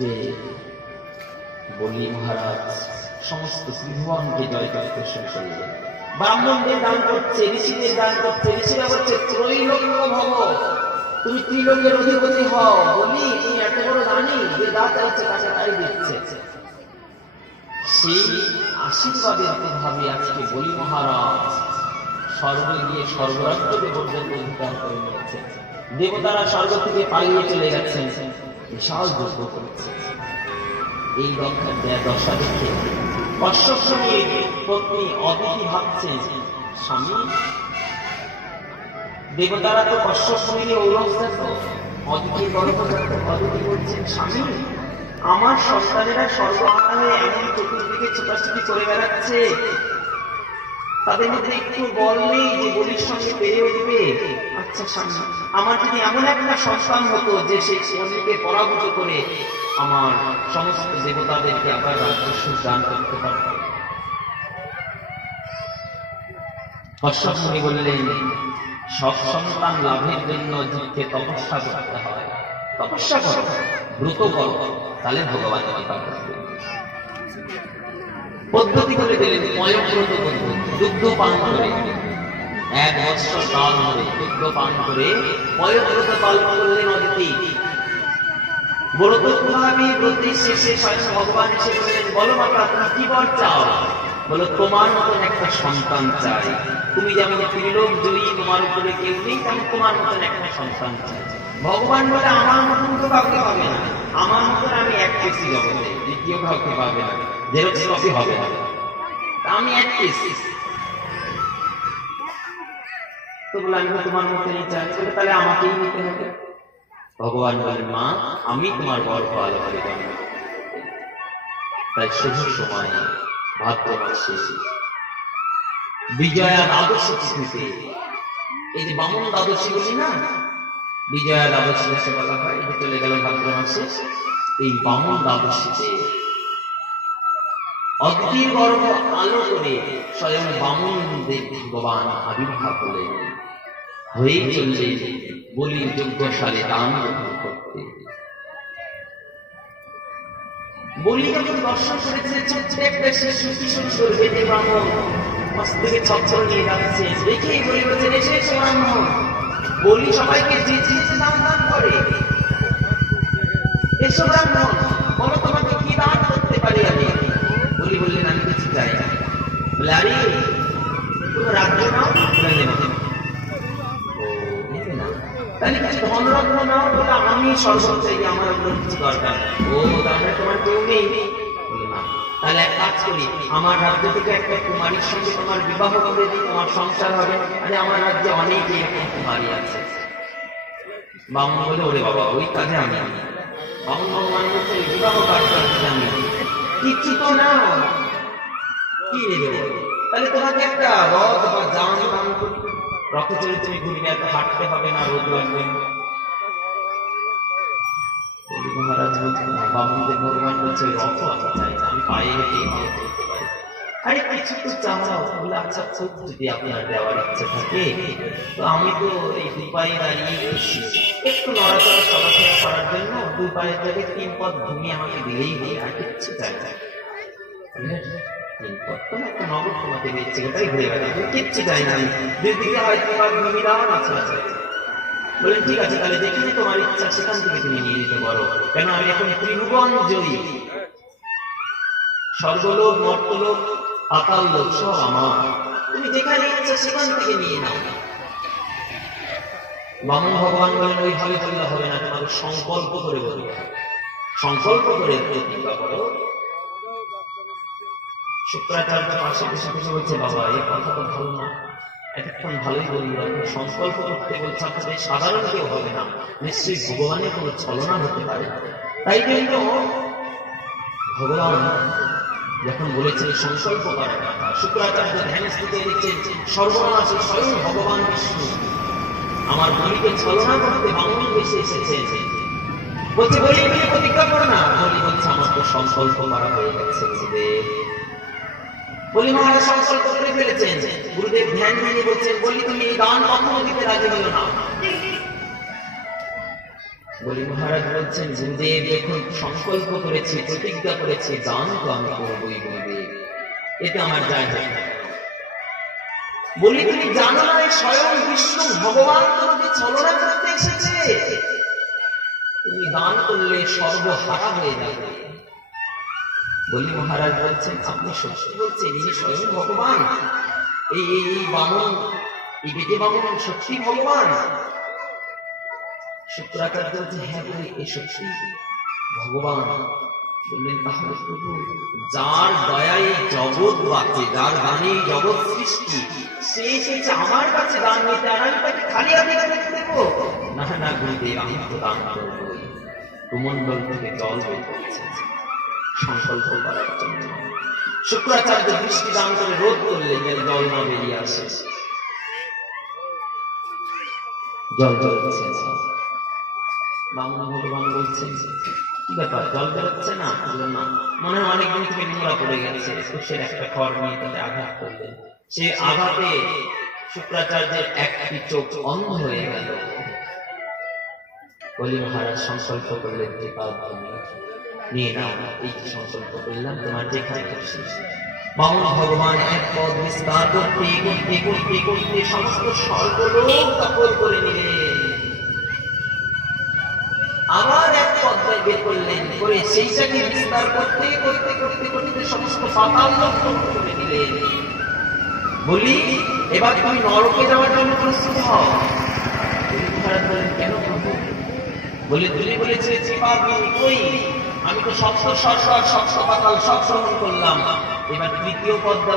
যে বলি মহারাজ, সমস্ত ত্রিভুবনকে জয় করতে শুরু করলেন ব্রাহ্মণদের দান করছে, ঋষিদের দান করছে, ঋষিরা বলছে, ত্রৈলোক্য ভব তুমি ত্রিলোকের অধিপতি হও। বলি, তুমি এত বড় দানি যে দা চাইছে তাকে তাই দিচ্ছে। সেই আশীর্বাদের প্রভাবে আজকে বলি মহারাজ, স্বর্গে গিয়ে স্বর্গরাজ্যকে পর্যন্ত অধিকার করে নিয়েছে দেবতারা স্বর্গ থেকে পালিয়ে চলে গেছেন। বিশাল যজ্ঞ করেছে। এই দশা দেখে পত্নী অদিতি ভাবছেন, স্বামী, দেবতারা তো অদিতি বলছেন, স্বামী, আমার সন্তানেরা সর্বহারা হয়ে এমন চতুর্দিকে ছোটাছুটি করে বেড়াচ্ছে তাদের মধ্যে একটু বল নেই যে বলির সঙ্গে পেরে উঠবে। আচ্ছা স্বামী, আমার যদি এমন একটা সন্তান হতো যে সেই বলিকে পরাভূত করে, আমার সমস্ত দেবতাদেরকে আবার রাজস্ব দান করতে পারত। কশ্যপ বললেন, সব সন্তান লাভের জন্য যুদ্ধে তপস্যা করতে হয়। তপস্যা করো ব্রত করো, তাহলে ভগবান কৃপা করবে পদ্ধতি করে দিলেন পয়ব্রত পদ্ধতি দুগ্ধ পান করে। এক বৎসর কাল ধরে দুগ্ধ পান করে পয়ব্রত পালন করলেন বললেন, বলো তুমি কি বর চাও? বলো, তোমার মতন একটা সন্তান চাই। তুমি যেমন তোমার উপরে কেউ নেই, তেমন তোমার মতন একটা সন্তান চাই। ভগবান বলে আমার মতন তো কাউকে পাবে না। আমার মতন আমি এক কেসি জগতে, দ্বিতীয় কাউকে পাবে না। জেরক্স কপি হবে না। আমি এক কেসি। তো বলে, আমি তোমার মতনই চাই। তাহলে আমাকেই নিতে হবে। ভগবান মা, আমি তোমার বর করে তাই শুভ সময় ভাদ্র মাসে বিজয়া দ্বাদশী এই যে বামন দ্বাদশী বলি না বিজয়া দ্বাদশী মাসে বলা হয় চলে গেল ভাদ্র মাসে এই বামন দ্বাদশীতে অগ্নির গর্ভ আলো করে স্বয়ং বামন দেব ভগবান আবির্ভাব হলেন। হয়ে দান করতে। বলি যখন দর্শন করেছে শিশু কি সুন্দর ব্রাহ্মণ মস্তকে ছচ্ছর নিয়ে যাচ্ছে। দেখেই বলি এসে ব্রাহ্মণ বলি সবাইকে যে চেয়েছে দান দান করে। এসো ব্রাহ্মণ বলো তোমাকে কি দান করতে পারি আমি? বলি বললেন আমি কিছু চাই বলে, আরে তুমি রাজ্য নাও? তাহলে কিছু ধনরত্ন নাও বলে, আমি সর্বত চাই আমার ওগুলো কিছু দরকার ও, তাহলে তোমার কেউ নেই। তাহলে এক কাজ করি, আমার রাজ্য থেকে একটা কুমারীর সঙ্গে তোমার বিবাহ করে দিই, তোমার সংসার হবে, আরে আমার রাজ্যে অনেক এরকম কুমারী আছে। বলে, ওরে বাবা, ওই কাজে আমি ভগবান বলছে বিবাহ আমি কিচ্ছু তো না। কি নেবে তাহলে তোমাকে একটা রথ বা যান দান করি রথে তুমি ঘুরবে এত হাঁটতে হবে না রোদ লাগবে আমি তো এই দুই দাঁড়িয়ে একটু নড়াচড়া চলাফেরা করার জন্য দুই পায়ের জায়গায় তিন পথ ভূমি আমাকে দিলেই হবে আর কিচ্ছু চাই না তিন পথ তো একটা নগদ তোমাকে দিচ্ছে ওটাই ঘুরে বেড়াবে কিচ্ছু চাই না দুদিকে হয়তো বা ভূমি দাও না ছেড়ে বলেন ঠিক আছে, তাহলে যেখানে তোমার ইচ্ছা, সেখান থেকে তুমি নিয়ে নিতে পারো। কেন, আমি এখন ত্রিভুবন জয়ী। স্বর্গলোক, মর্তলোক পাতাল লোক সব আমার। তুমি যেখানে ইচ্ছা, সেখান থেকে নিয়ে নাও। বামন ভগবান বলেন ওইভাবে বললে হবে না, তোমাকে সংকল্প করে বলতে হবে সংকল্প করে প্রতিজ্ঞা করো। শুক্রাচার্য পাশে বসে বসে বলছে, বাবা, এই কথা তো ভালো না। এতক্ষণ ভালোই বলল আপনি সংকল্প করতে বলছে আপনাদের সাধারণ কেউ হবে না। নিশ্চয়ই ভগবানের কোনো ছলনা হতে পারে। তাই জন্য ভগবান যখন বলেছে, সংকল্প কথা শুক্রাচার্য ধ্যান স্থিতি দেখছেন সর্বনাশে স্বয়ং ভগবান বিষ্ণু। আমার বলিকে ছলনা করতে বাঙালি বেশি এসেছে। বলছে বলি বলি প্রতিজ্ঞা করো না। বলি, বলছে, আমার তো সংকল্প করা হয়ে গেছে। বলি মহারাজ, সংকল্প করে ফেলেছেন। গুরুদেব ধ্যান ভেঙে বলছেন বলি তুমি এই দান কখনো দিতে রাজি হলো না। বলি মহারাজ বলছেন, গুরুদেব যখন সংকল্প করেছি, প্রতিজ্ঞা করেছি দান তো আমি করবই গুরুদেব। এতে আমার যায়। বলি তুমি জানো না স্বয়ং বিষ্ণু ভগবান তোমাকে ছলনা করতে এসেছে? তুমি দান করলে সর্বহারা হয়ে যাবে। বলি মহারাজ বলছেন, আপনি সত্যি বলছেন, ইনি স্বয়ং ভগবান। এই এই এই বামন, এই বেটে বামন সত্যি ভগবান। বলছে হ্যাঁ বলি সত্যি ভগবান। বললেন, তাহলে প্রভু, যার দয়ায় এই জগৎ বাঁচে, যার দানে এই জগৎ সৃষ্টি, সে এসেছে আমার কাছে দান নিতে, আর আমি তাকে খালি কাছে দেবো? না না, গুরুদেব, আমি তো দান করবই কুমণ্ডল থেকে জল বের করেছে। সংকল্প করার জন্য শুক্রাচার্য দৃষ্টি দান করে রোধ করলেন যেন জল না বেরিয়ে আসে। জল ভগবান কি ব্যাপার? জল বেরোচ্ছে না? না। মনে হয় অনেকদিন থেকে নোংরা পড়ে গেছে। সে একটা খড় নিয়ে আঘাত করলেন। সে আঘাতে শুক্রাচার্যের একটি চোখ অন্ধ হয়ে গেল। বলি মহারাজ, সংকল্প করলেন যে নিয়ে নাও এই সংকল্প করলাম তোমার ভগবান এক পদ বিস্তার করতে করতে করতে করতে সমস্ত করে করে দখল করে নিলেন। বলি, এবার তুমি নরকে যাওয়ার জন্য প্রস্তুত হও। কেন বলে, তুলি বলেছে, চিপাবি কই? আমি তো সপ্ত সরসর সপ্ত পাতাল সব করলাম এবার তৃতীয় পদ্মা